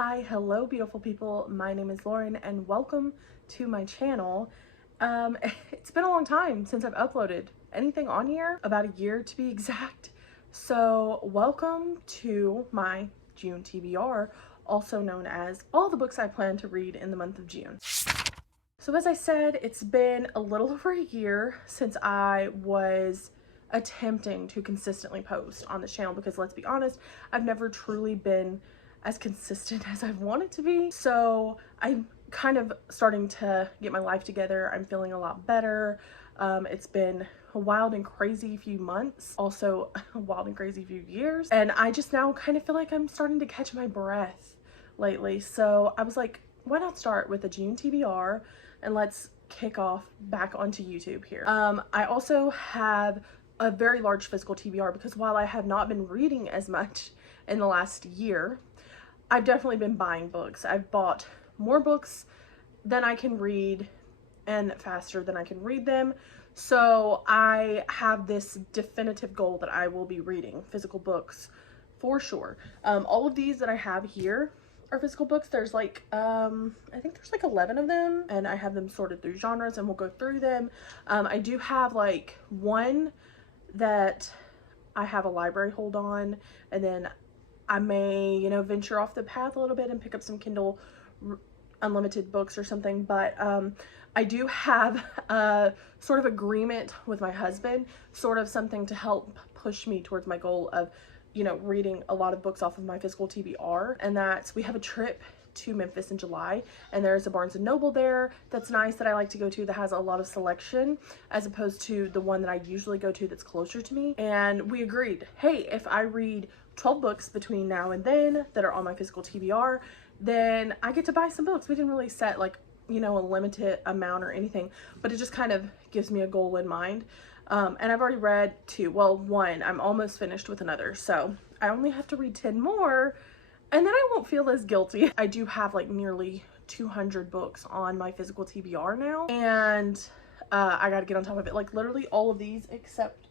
Hi, hello beautiful people. My name is Lauren and welcome to my channel. It's been a long time since I've uploaded anything on here, about a year to be exact. So welcome to my June TBR, also known as all the books I plan to read in the month of June. So as I said, it's been a little over a year since I was attempting to consistently post on this channel because let's be honest, I've never truly been as consistent as I've wanted to be. So I'm kind of starting to get my life together. I'm feeling a lot better. It's been a wild and crazy few months, also a wild and crazy few years. And I just now kind of feel like I'm starting to catch my breath lately. So I was like, why not start with a June TBR and let's kick off back onto YouTube here. I also have a very large physical TBR because while I have not been reading as much in the last year, I've definitely been buying books. I've bought more books than I can read and faster than I can read them. So I have this definitive goal that I will be reading physical books for sure. All of these that I have here are physical books. There's like, I think there's like 11 of them and I have them sorted through genres and we'll go through them. I do have like one that I have a library hold on, and then I may, venture off the path a little bit and pick up some Kindle unlimited books or something. But I do have a sort of agreement with my husband, sort of something to help push me towards my goal of, reading a lot of books off of my physical TBR. And that's, we have a trip to Memphis in July, and there's a Barnes & Noble there that's nice that I like to go to that has a lot of selection as opposed to the one that I usually go to that's closer to me. And we agreed, hey, if I read 12 books between now and then that are on my physical TBR, then I get to buy some books. We didn't really set like, a limited amount or anything, but it just kind of gives me a goal in mind. And I've already read one. I'm almost finished with another, so I only have to read 10 more and then I won't feel as guilty. I do have like nearly 200 books on my physical TBR now, and I gotta get on top of it. Like literally all of these except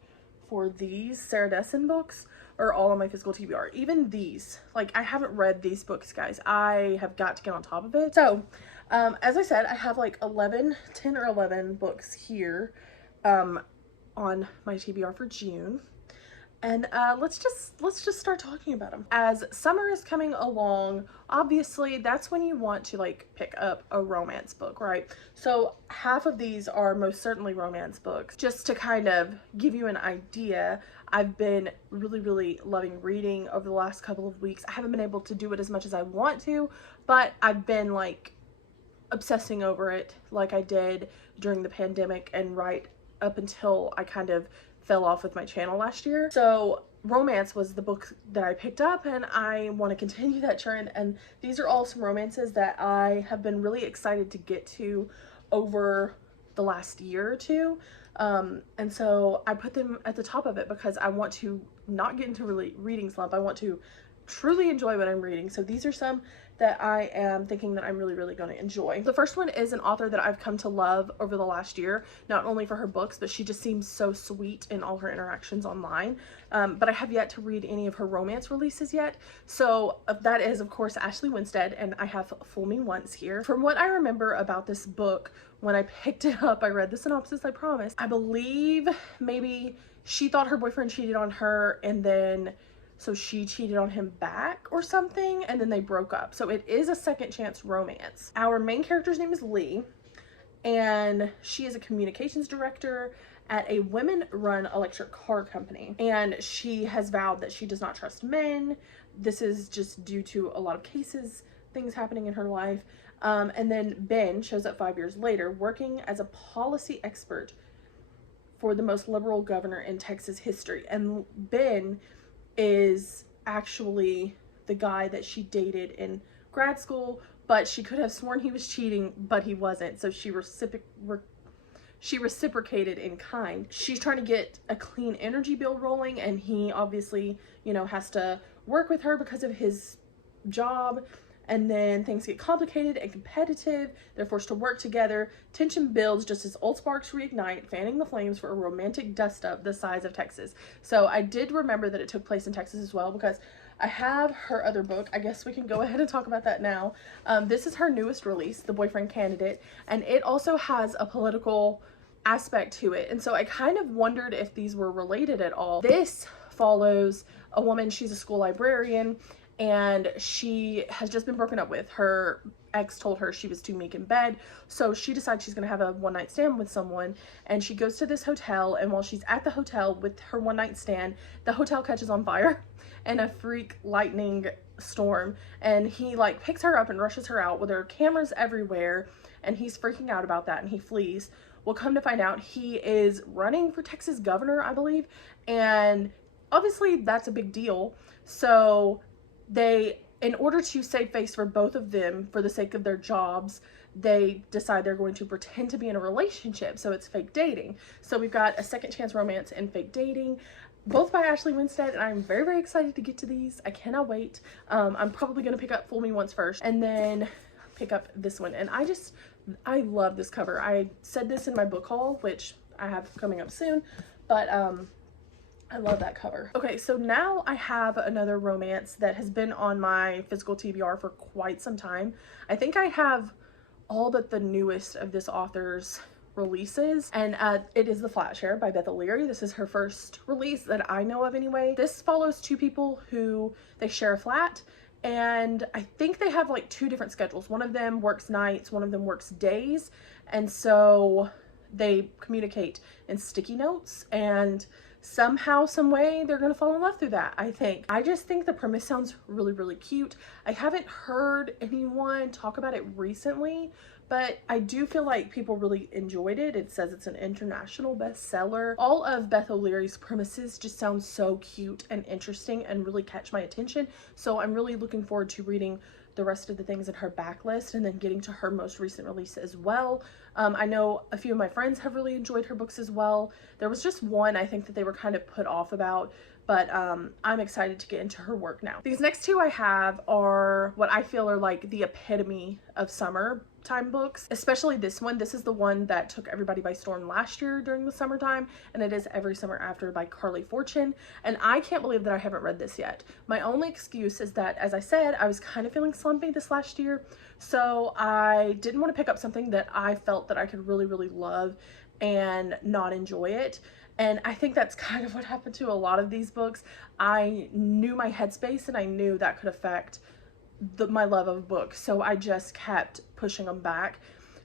for these Sarah Dessen books are all on my physical TBR. Even these, like I haven't read these books, guys. I have got to get on top of it. So as I said, I have like 10 or 11 books here on my TBR for June. And let's just start talking about them. As summer is coming along, obviously that's when you want to like pick up a romance book, right? So half of these are most certainly romance books. Just to kind of give you an idea, I've been really loving reading over the last couple of weeks. I haven't been able to do it as much as I want to, but I've been like obsessing over it like I did during the pandemic and right up until I kind of fell off with my channel last year. So romance was the book that I picked up, and I want to continue that trend. And these are all some romances that I have been really excited to get to over the last year or two. And so I put them at the top of it because I want to not get into reading slump. I want to truly enjoy what I'm reading. So these are some that I am thinking that I'm really going to enjoy. The first one is an author that I've come to love over the last year, not only for her books, but she just seems so sweet in all her interactions online. But I have yet to read any of her romance releases yet. So that is, of course, Ashley Winstead, and I have Fool Me Once here. From what I remember about this book, when I picked it up, I read the synopsis, I promise. I believe maybe she thought her boyfriend cheated on her, and then so she cheated on him back or something, and then they broke up. So it is a second chance romance. Our main character's name is Lee, and she is a communications director at a women-run electric car company. And she has vowed that she does not trust men. This is just due to a lot of cases, things happening in her life. And then Ben shows up 5 years later working as a policy expert for the most liberal governor in Texas history. And Ben is actually the guy that she dated in grad school, but she could have sworn he was cheating, but he wasn't. So she reciprocated in kind. She's trying to get a clean energy bill rolling, and he obviously, has to work with her because of his job. And then things get complicated and competitive. They're forced to work together. Tension builds just as old sparks reignite, fanning the flames for a romantic dust-up the size of Texas. So I did remember that it took place in Texas as well, because I have her other book. I guess we can go ahead and talk about that now. This is her newest release, The Boyfriend Candidate, and it also has a political aspect to it. And so I kind of wondered if these were related at all. This follows a woman, she's a school librarian, and she has just been broken up with. Her ex told her she was too meek in bed, so she decides she's gonna have a one-night stand with someone, and she goes to this hotel, and while she's at the hotel with her one-night stand, the hotel catches on fire in a freak lightning storm, and he like picks her up and rushes her out with her cameras everywhere, and he's freaking out about that, and he flees. Well, come to find out, he is running for Texas governor, I believe, and obviously that's a big deal. So they, in order to save face for both of them, for the sake of their jobs, they decide they're going to pretend to be in a relationship. So it's fake dating. So we've got a second chance romance and fake dating, both by Ashley Winstead, and I'm very, very excited to get to these. I cannot wait. I'm probably going to pick up Fool Me Once first, and then pick up this one. And I love this cover. I said this in my book haul, which I have coming up soon, but I love that cover. Okay, so now I have another romance that has been on my physical TBR for quite some time. I think I have all but the newest of this author's releases, and it is The Flat Share by Beth O'Leary. This is her first release that I know of anyway. This follows two people who they share a flat, and I think they have like two different schedules. One of them works nights, one of them works days, and so they communicate in sticky notes, and somehow, some way, they're gonna fall in love through that, I think. I just think the premise sounds really, really cute. I haven't heard anyone talk about it recently, but I do feel like people really enjoyed it. It says it's an international bestseller. All of Beth O'Leary's premises just sound so cute and interesting and really catch my attention. So I'm really looking forward to reading the rest of the things in her backlist and then getting to her most recent release as well. I know a few of my friends have really enjoyed her books as well. There was just one I think that they were kind of put off about, but I'm excited to get into her work now. These next two I have are what I feel are like the epitome of summertime books, especially this one. This is the one that took everybody by storm last year during the summertime, and it is Every Summer After by Carly Fortune, and I can't believe that I haven't read this yet. My only excuse is that, as I said, I was kind of feeling slumpy this last year, so I didn't want to pick up something that I felt that I could really, really love and not enjoy it. And I think that's kind of what happened to a lot of these books. I knew my headspace and I knew that could affect my love of books, so I just kept pushing them back.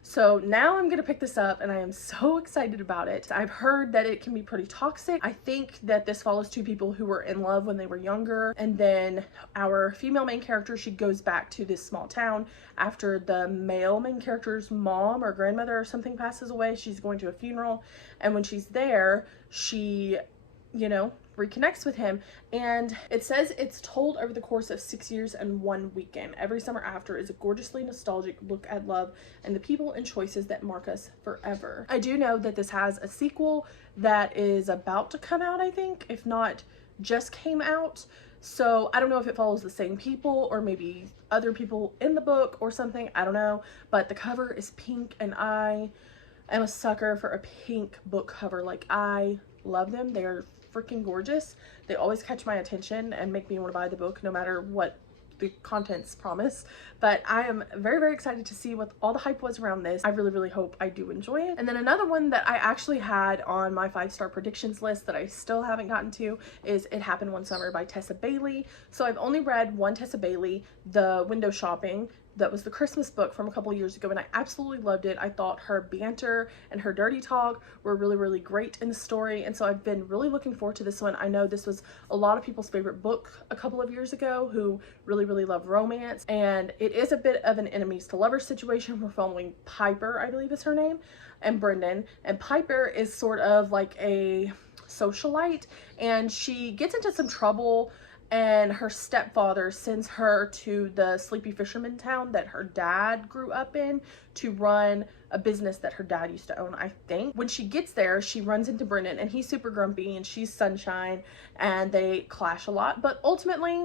So now I'm gonna pick this up and I am so excited about it. I've heard that it can be pretty toxic. I think that this follows two people who were in love when they were younger, and then our female main character, she goes back to this small town after the male main character's mom or grandmother or something passes away. She's going to a funeral, and when she's there, she, you know, reconnects with him, and it says it's told over the course of 6 years and 1 weekend. Every Summer After is a gorgeously nostalgic look at love and the people and choices that mark us forever. I do know that this has a sequel that is about to come out, I think, if not just came out. So I don't know if it follows the same people or maybe other people in the book or something, I don't know, but the cover is pink and I am a sucker for a pink book cover. Like, I love them. They're freaking gorgeous. They always catch my attention and make me want to buy the book no matter what the contents promise. But I am very, very excited to see what all the hype was around this. I really, really hope I do enjoy it. And then another one that I actually had on my 5-star predictions list that I still haven't gotten to is It Happened One Summer by Tessa Bailey. So I've only read one Tessa Bailey, The Window Shopping. That was the Christmas book from a couple years ago, and I absolutely loved it. I thought her banter and her dirty talk were really, really great in the story, and so I've been really looking forward to this one. I know this was a lot of people's favorite book a couple of years ago who really, really love romance, and it is a bit of an enemies to lovers situation. We're following Piper, I believe is her name, and Brendan, and Piper is sort of like a socialite, and she gets into some trouble, and her stepfather sends her to the sleepy fisherman town that her dad grew up in to run a business that her dad used to own, I think. When she gets there, she runs into Brendan, and he's super grumpy and she's sunshine, and they clash a lot, but ultimately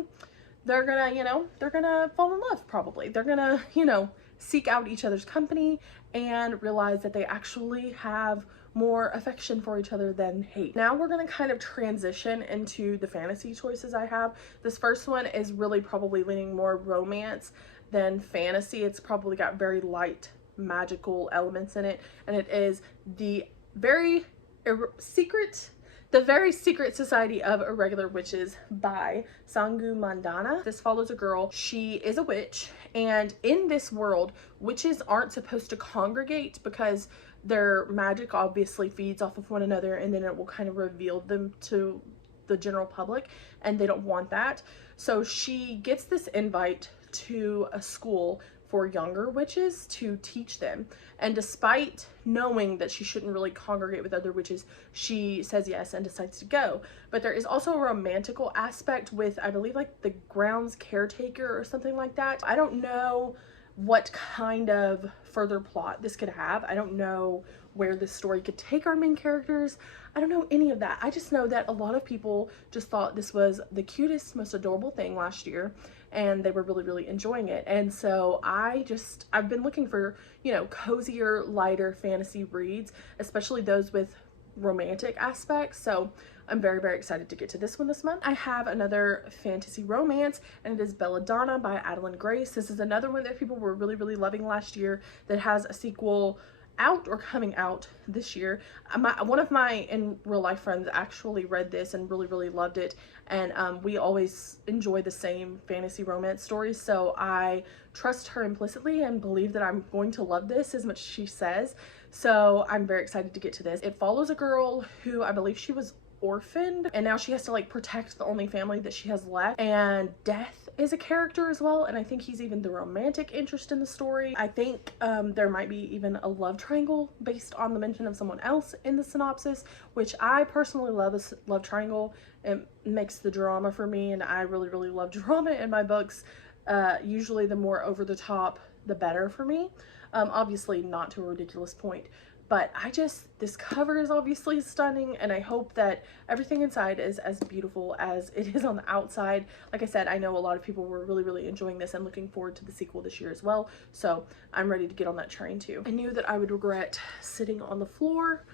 they're gonna, you know, they're gonna fall in love probably. They're gonna, you know, seek out each other's company and realize that they actually have more affection for each other than hate. Now we're gonna kind of transition into the fantasy choices I have. This first one is really probably leaning more romance than fantasy. It's probably got very light magical elements in it, and it is the very secret Society of Irregular Witches by Sangu Mandana. This follows a girl. She is a witch, and in this world, witches aren't supposed to congregate because their magic obviously feeds off of one another, and then it will kind of reveal them to the general public, and they don't want that. So she gets this invite to a school for younger witches to teach them, and despite knowing that she shouldn't really congregate with other witches, she says yes and decides to go. But there is also a romantical aspect with, I believe, like the grounds caretaker or something like that. I don't know what kind of further plot this could have. I don't know where this story could take our main characters. I don't know any of that. I just know that a lot of people just thought this was the cutest, most adorable thing last year, and they were really, really enjoying it. And so I've been looking for, you know, cozier, lighter fantasy reads, especially those with romantic aspects. So I'm very, very excited to get to this one this month. I have another fantasy romance, and it is Belladonna by Adeline Grace. This is another one that people were really, really loving last year that has a sequel out or coming out this year. One of my in real life friends actually read this and really, really loved it, and we always enjoy the same fantasy romance stories, so I trust her implicitly and believe that I'm going to love this as much as she says. So I'm very excited to get to this. It follows a girl who, I believe she was orphaned, and now she has to like protect the only family that she has left, and Death is a character as well, and I think he's even the romantic interest in the story. I think there might be even a love triangle based on the mention of someone else in the synopsis, which I personally love. This love triangle, it makes the drama for me, and I really, really love drama in my books. Usually the more over the top the better for me. Obviously not to a ridiculous point, but this cover is obviously stunning, and I hope that everything inside is as beautiful as it is on the outside. Like I said, I know a lot of people were really, really enjoying this and looking forward to the sequel this year as well, so I'm ready to get on that train too. I knew that I would regret sitting on the floor.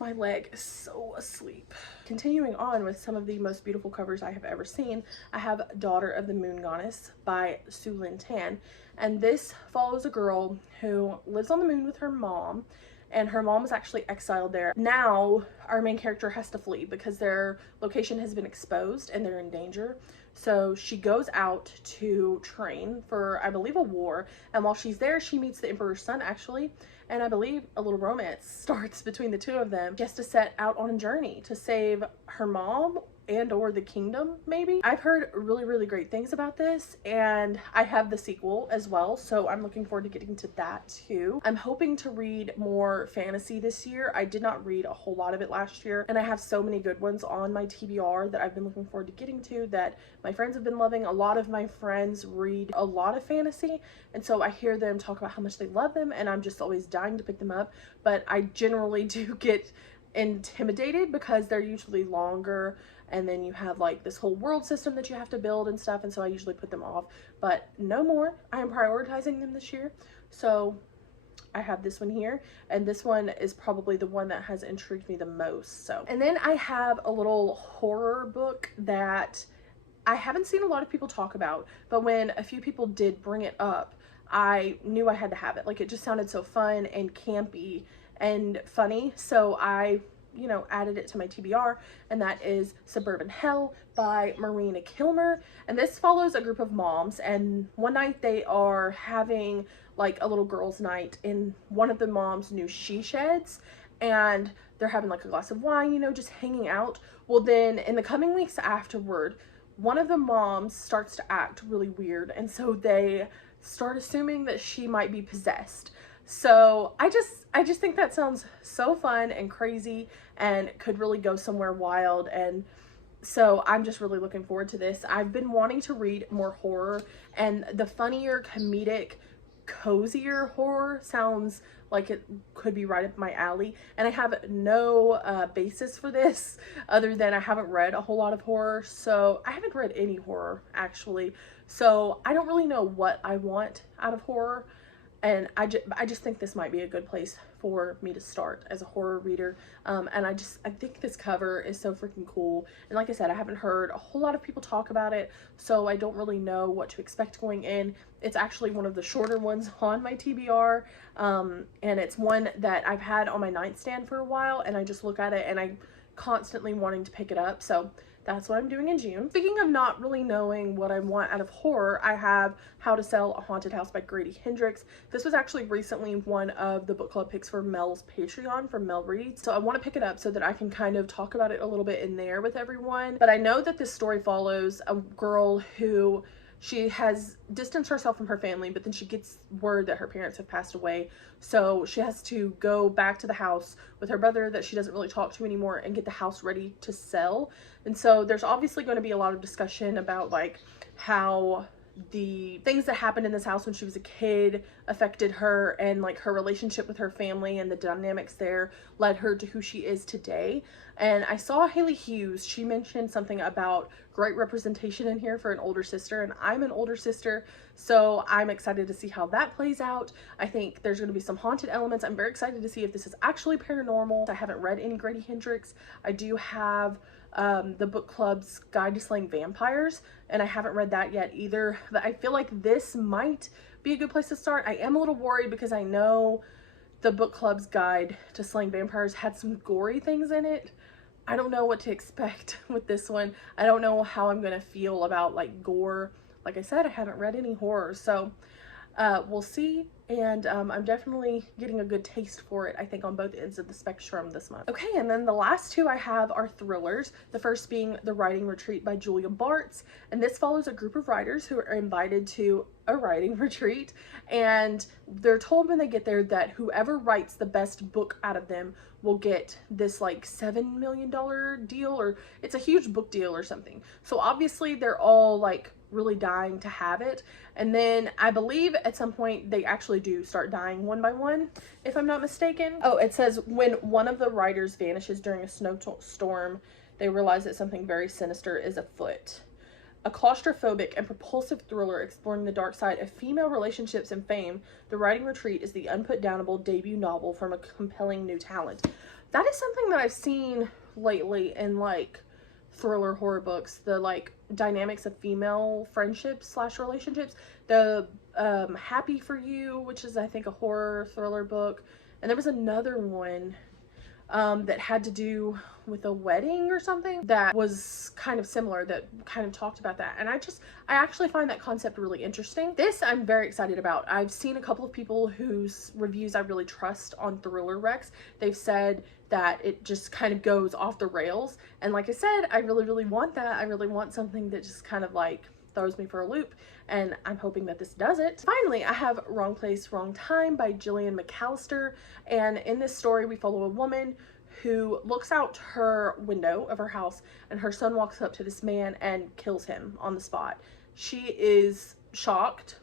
My leg is so asleep. Continuing on with some of the most beautiful covers I have ever seen, I have Daughter of the Moon Goddess by Su Lin Tan, and this follows a girl who lives on the moon with her mom, and her mom was actually exiled there. Now our main character has to flee because their location has been exposed and they're in danger. So she goes out to train for, I believe, a war, and while she's there she meets the Emperor's son actually, and I believe a little romance starts between the two of them. She has to set out on a journey to save her mom and or the kingdom, maybe. I've heard really, really great things about this, and I have the sequel as well, so I'm looking forward to getting to that too. I'm hoping to read more fantasy this year. I did not read a whole lot of it last year, and I have so many good ones on my TBR that I've been looking forward to getting to that my friends have been loving. A lot of my friends read a lot of fantasy, and so I hear them talk about how much they love them, and I'm just always dying to pick them up, but I generally do get intimidated because they're usually longer, and then you have like this whole world system that you have to build and stuff, and so I usually put them off. But no more, I am prioritizing them this year, so I have this one here, and this one is probably the one that has intrigued me the most. So, and then I have a little horror book that I haven't seen a lot of people talk about, but when a few people did bring it up, I knew I had to have it. Like, it just sounded so fun and campy and funny, so I, you know, added it to my TBR, and that is Suburban Hell by Marina Kilmer. And this follows a group of moms, and one night they are having like a little girls' night in one of the moms' new she sheds, and they're having like a glass of wine, you know, just hanging out. Well, then in the coming weeks afterward, one of the moms starts to act really weird, and so they start assuming that she might be possessed. So I just think that sounds so fun and crazy and could really go somewhere wild, and so I'm just really looking forward to this. I've been wanting to read more horror, and the funnier, comedic, cozier horror sounds like it could be right up my alley, and I have no basis for this other than I haven't read a whole lot of horror. So I haven't read any horror actually, so I don't really know what I want out of horror. And I just think this might be a good place for me to start as a horror reader. And I think this cover is so freaking cool. And like I said, I haven't heard a whole lot of people talk about it, so I don't really know what to expect going in. It's actually one of the shorter ones on my TBR, and it's one that I've had on my nightstand for a while, and I just look at it and I'm constantly wanting to pick it up. So that's what I'm doing in June. Speaking of not really knowing what I want out of horror, I have How to Sell a Haunted House by Grady Hendrix. This was actually recently one of the book club picks for Mel's Patreon from Mel Reads. So I want to pick it up so that I can kind of talk about it a little bit in there with everyone. But I know that this story follows a girl who she has distanced herself from her family, but then she gets word that her parents have passed away. So she has to go back to the house with her brother that she doesn't really talk to anymore and get the house ready to sell. And so there's obviously going to be a lot of discussion about like how the things that happened in this house when she was a kid affected her, and like her relationship with her family and the dynamics there led her to who she is today. And I saw Haley Hughes, she mentioned something about great representation in here for an older sister, and I'm an older sister, so I'm excited to see how that plays out. I think there's going to be some haunted elements. I'm very excited to see if this is actually paranormal. I haven't read any Grady Hendrix. I do have the book club's Guide to Slaying Vampires, and I haven't read that yet either, but I feel like this might be a good place to start. I am a little worried because I know the book club's Guide to Slaying Vampires had some gory things in it. I don't know what to expect with this one. I don't know how I'm gonna feel about like gore. Like I said, I haven't read any horror, so we'll see. And I'm definitely getting a good taste for it, I think, on both ends of the spectrum this month. Okay, and then the last two I have are thrillers. The first being The Writing Retreat by Julia Bartz. And this follows a group of writers who are invited to a writing retreat. And they're told when they get there that whoever writes the best book out of them will get this like $7 million deal, or it's a huge book deal or something. So obviously they're all like really dying to have it. And then I believe at some point they actually do start dying one by one, if I'm not mistaken. Oh, it says when one of the writers vanishes during a snowstorm, they realize that something very sinister is afoot. A claustrophobic and propulsive thriller exploring the dark side of female relationships and fame, The Writing Retreat is the unputdownable debut novel from a compelling new talent. That is something that I've seen lately in like thriller horror books, the like dynamics of female friendships slash relationships. The Happy for You, which is I think a horror thriller book, and there was another one that had to do with a wedding or something that was kind of similar, that kind of talked about that. And I actually find that concept really interesting. This I'm very excited about. I've seen a couple of people whose reviews I really trust on Thriller Rex. They've said that it just kind of goes off the rails. And like I said, I really, really want that. I really want something that just kind of like throws me for a loop, and I'm hoping that this does it. Finally, I have Wrong Place, Wrong Time by Gillian McAllister, and in this story we follow a woman who looks out her window of her house, and her son walks up to this man and kills him on the spot. She is shocked,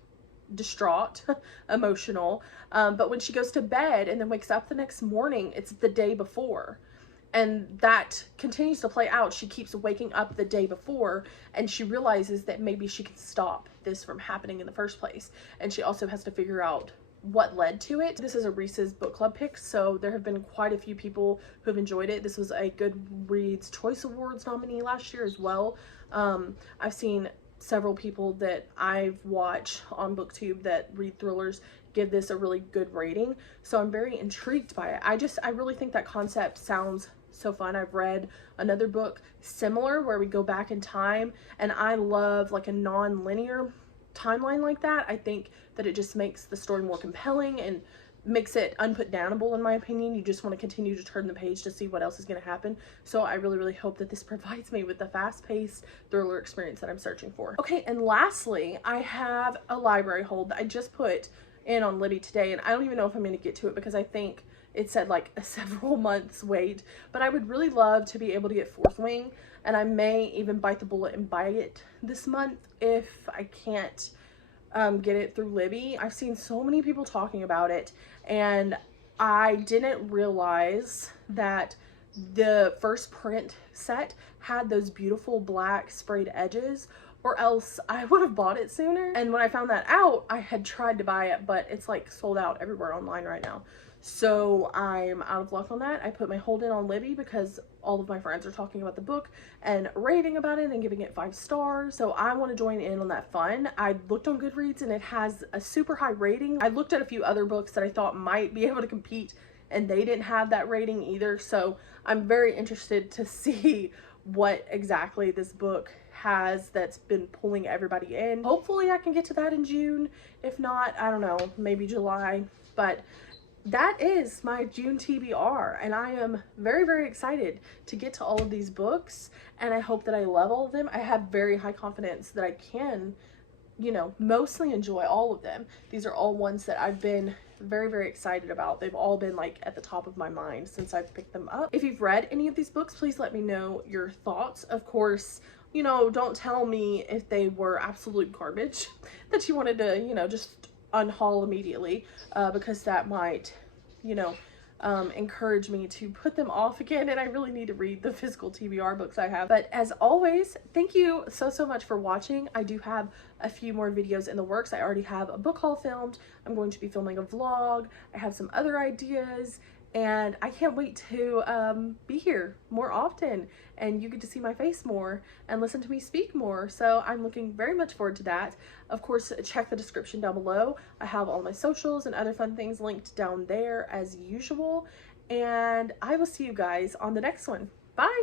distraught, emotional, but when she goes to bed and then wakes up the next morning, it's the day before. And that continues to play out. She keeps waking up the day before, and she realizes that maybe she can stop this from happening in the first place. And she also has to figure out what led to it. This is a Reese's book club pick, so there have been quite a few people who have enjoyed it. This was a Goodreads Choice Awards nominee last year as well. I've seen several people that I've watched on BookTube that read thrillers give this a really good rating, so I'm very intrigued by it. I really think that concept sounds so fun. I've read another book similar where we go back in time, and I love like a non-linear timeline like that. I think that it just makes the story more compelling and makes it unputdownable, in my opinion. You just want to continue to turn the page to see what else is going to happen. So I really, really hope that this provides me with the fast-paced thriller experience that I'm searching for. Okay, and lastly, I have a library hold that I just put in on Libby today, and I don't even know if I'm going to get to it because I think it said like a several months wait, but I would really love to be able to get Fourth Wing, and I may even bite the bullet and buy it this month if I can't get it through Libby. I've seen so many people talking about it, and I didn't realize that the first print set had those beautiful black sprayed edges, or else I would have bought it sooner. And when I found that out, I had tried to buy it, but it's like sold out everywhere online right now. So I'm out of luck on that. I put my hold in on Libby because all of my friends are talking about the book and raving about it and giving it 5 stars. So I want to join in on that fun. I looked on Goodreads and it has a super high rating. I looked at a few other books that I thought might be able to compete and they didn't have that rating either. So I'm very interested to see what exactly this book has that's been pulling everybody in. Hopefully I can get to that in June. If not, I don't know, maybe July. But that is my June TBR, and I am very, very excited to get to all of these books, and I hope that I love all of them. I have very high confidence that I can, you know, mostly enjoy all of them. These are all ones that I've been very, very excited about. They've all been like at the top of my mind since I've picked them up. If you've read any of these books, please let me know your thoughts. Of course, you know, don't tell me if they were absolute garbage that you wanted to, you know, just unhaul immediately, because that might, you know, encourage me to put them off again, and I really need to read the physical TBR books I have. But as always, thank you so much for watching. I do have a few more videos in the works. I already have a book haul filmed. I'm going to be filming a vlog. I have some other ideas, and I can't wait to be here more often, and you get to see my face more and listen to me speak more. So I'm looking very much forward to that. Of course, check the description down below. I have all my socials and other fun things linked down there as usual, and I will see you guys on the next one. Bye!